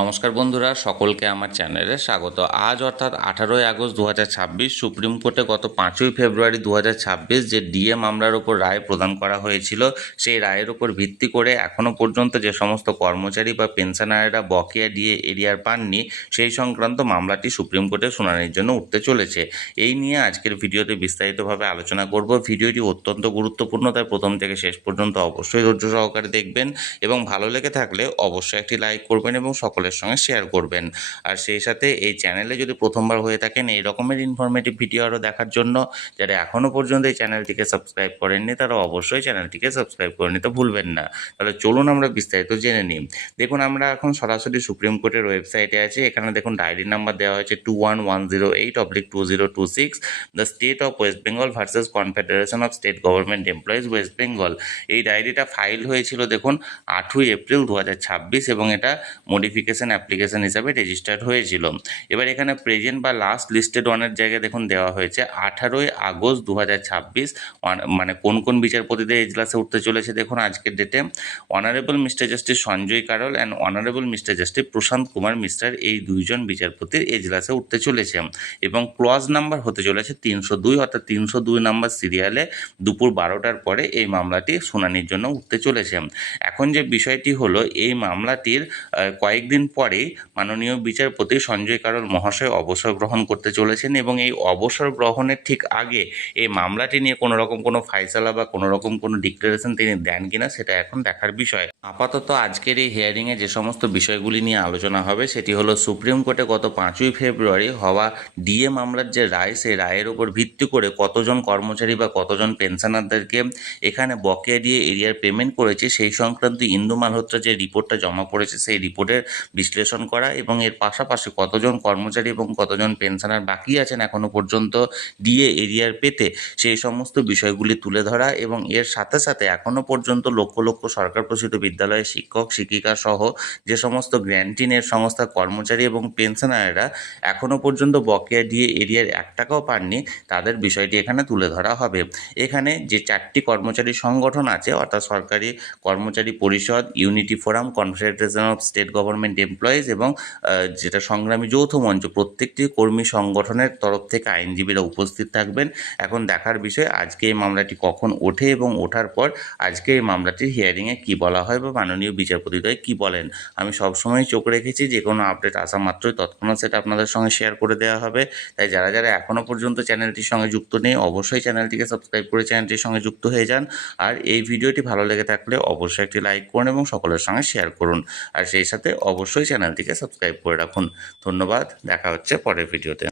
নমস্কার বন্ধুরা, সকলকে আমার চ্যানেলে স্বাগত। আজ অর্থাৎ 18ই আগস্ট 2026 সুপ্রিম কোর্টে গত 5ই ফেব্রুয়ারি 2026 যে ডিএ মামলার ওপর রায় প্রদান করা হয়েছিল, সেই রায়ের ওপর ভিত্তি করে এখনও পর্যন্ত যে সমস্ত কর্মচারী বা পেনশনারেরা বকেয়া ডিএ এরিয়ার পাননি, সেই সংক্রান্ত মামলাটি সুপ্রিম কোর্টে শুনানির জন্য উঠতে চলেছে। এই নিয়ে আজকের ভিডিওতে বিস্তারিতভাবে আলোচনা করব। ভিডিওটি অত্যন্ত গুরুত্বপূর্ণ, তাই প্রথম থেকে শেষ পর্যন্ত অবশ্যই ধৈর্য সহকারে দেখবেন এবং ভালো লেগে থাকলে অবশ্যই একটি লাইক করবেন এবং সকলের সঙ্গে শেয়ার করবেন। আর সেই সাথে এই চ্যানেলে যদি প্রথমবার হয়ে থাকেন এই রকমের ইনফরমেটিভ ভিডিও আরও দেখার জন্য, যারা এখনও পর্যন্ত এই চ্যানেলটিকে সাবস্ক্রাইব করেননি তারা অবশ্যই চ্যানেলটিকে সাবস্ক্রাইব করে নিতে ভুলবেন না। তাহলে চলুন আমরা বিস্তারিত জেনে নিই। দেখুন, আমরা এখন সরাসরি সুপ্রিম কোর্টের ওয়েবসাইটে আছি। এখানে দেখুন ডায়েরি নাম্বার দেওয়া হয়েছে 21108/2026, the state of West Bengal versus confederation of state government employees West Bengal. এই ডায়েরিটা ফাইল হয়েছিল দেখুন 8ই এপ্রিল 2026 এবং এটা মডিফিকেশন অ্যাপ্লিকেশন হিসাবে রেজিস্টার্ড হয়েছিল। এবার এখানে প্রেজেন্ট বা লাস্ট লিস্টেড ওয়ানের জায়গায় দেখুন দেওয়া হয়েছে 18ই আগস্ট 2026। মানে কোন কোন বিচারপতিদের এজলাসে উঠতে চলেছে দেখুন আজকের ডেটে। Honourable mister justice Sanjay Karol and honourable mister justice Prashant Kumar mister, এই দুইজন বিচারপতির এজলাসে উঠতে চলেছে এবং ক্লজ নাম্বার হতে চলেছে 302, অর্থাৎ 302 নাম্বার সিরিয়ালে দুপুর 12টার পরে এই মামলাটি শুনানির জন্য উঠতে চলেছে। এখন যে বিষয়টি হলো, এই মামলাটির কয়েকদিন পরেই মাননীয় বিচারপতি সঞ্জয় কারল মহাশয় অবসর গ্রহণ করতে চলেছেন এবং এই অবসর গ্রহণের ঠিক আগে এই মামলাটি নিয়ে কোনো রকম কোনো ফাইসালা বা কোনো রকম কোনো ডিক্লারেশন তিনি দেন কিনা সেটা এখন দেখার বিষয়। আপাতত আজকের এই হিয়ারিংয়ে যে সমস্ত বিষয়গুলি নিয়ে আলোচনা হবে সেটি হলো সুপ্রিম কোর্টে গত 5ই ফেব্রুয়ারি হওয়া ডিএ মামলার যে রায়, সেই রায়ের উপর ভিত্তি করে কতজন কর্মচারী বা কতজন পেনশনারদেরকে এখানে বকেয়া দিয়ে এরিয়ার পেমেন্ট করেছে সেই সংক্রান্ত ইন্দু মালহোত্রা যে রিপোর্টটা জমা পড়েছে সেই রিপোর্টের বিশ্লেষণ করা এবং এর পাশাপাশি কতজন কর্মচারী এবং কতজন পেনশনার বাকি আছেন এখনও পর্যন্ত ডিএ এরিয়ার পেতে, সেই সমস্ত বিষয়গুলি তুলে ধরা এবং এর সাথে সাথে এখনও পর্যন্ত লক্ষ লক্ষ সরকার প্রসূত বিদ্যালয়ের শিক্ষক শিক্ষিকা সহ যে সমস্ত গ্র্যান্টিনের সংস্থার কর্মচারী এবং পেনশনাররা এখনও পর্যন্ত বকেয়া ডিএ এরিয়ার 1 টাকাও পাননি, তাদের বিষয়টি এখানে তুলে ধরা হবে। এখানে যে 4টি কর্মচারী সংগঠন আছে, অর্থাৎ সরকারি কর্মচারী পরিষদ, unity forum, confederation of state government employees এবং যেটা সংগ্রামী যৌথ মঞ্চ, প্রত্যেকটি কর্মী সংগঠনের তরফ থেকে আইনজীবীরা উপস্থিত থাকবেন। এখন দেখার বিষয় আজকে এই মামলাটি কখন ওঠে এবং ওঠার পর আজকে এই মামলাটির হিয়ারিংয়ে কী বলা হয় বা মাননীয় বিচারপতিদ্বয় কী বলেন। আমি সবসময় চোখ রেখেছি, যে কোনো আপডেট আসা মাত্রই তৎক্ষণাৎ সেটা আপনাদের সঙ্গে শেয়ার করে দেওয়া হবে। তাই যারা যারা এখনও পর্যন্ত চ্যানেলটির সঙ্গে যুক্ত নেই অবশ্যই চ্যানেলটিকে সাবস্ক্রাইব করে চ্যানেলটির সঙ্গে যুক্ত হয়ে যান। আর এই ভিডিওটি ভালো লেগে থাকলে অবশ্যই একটি লাইক করুন এবং সকলের সঙ্গে শেয়ার করুন। আর সেই সাথে অবশ্যই চ্যানেলটিকে সাবস্ক্রাইব করে রাখুন। ধন্যবাদ, দেখা হচ্ছে পরের ভিডিওতে।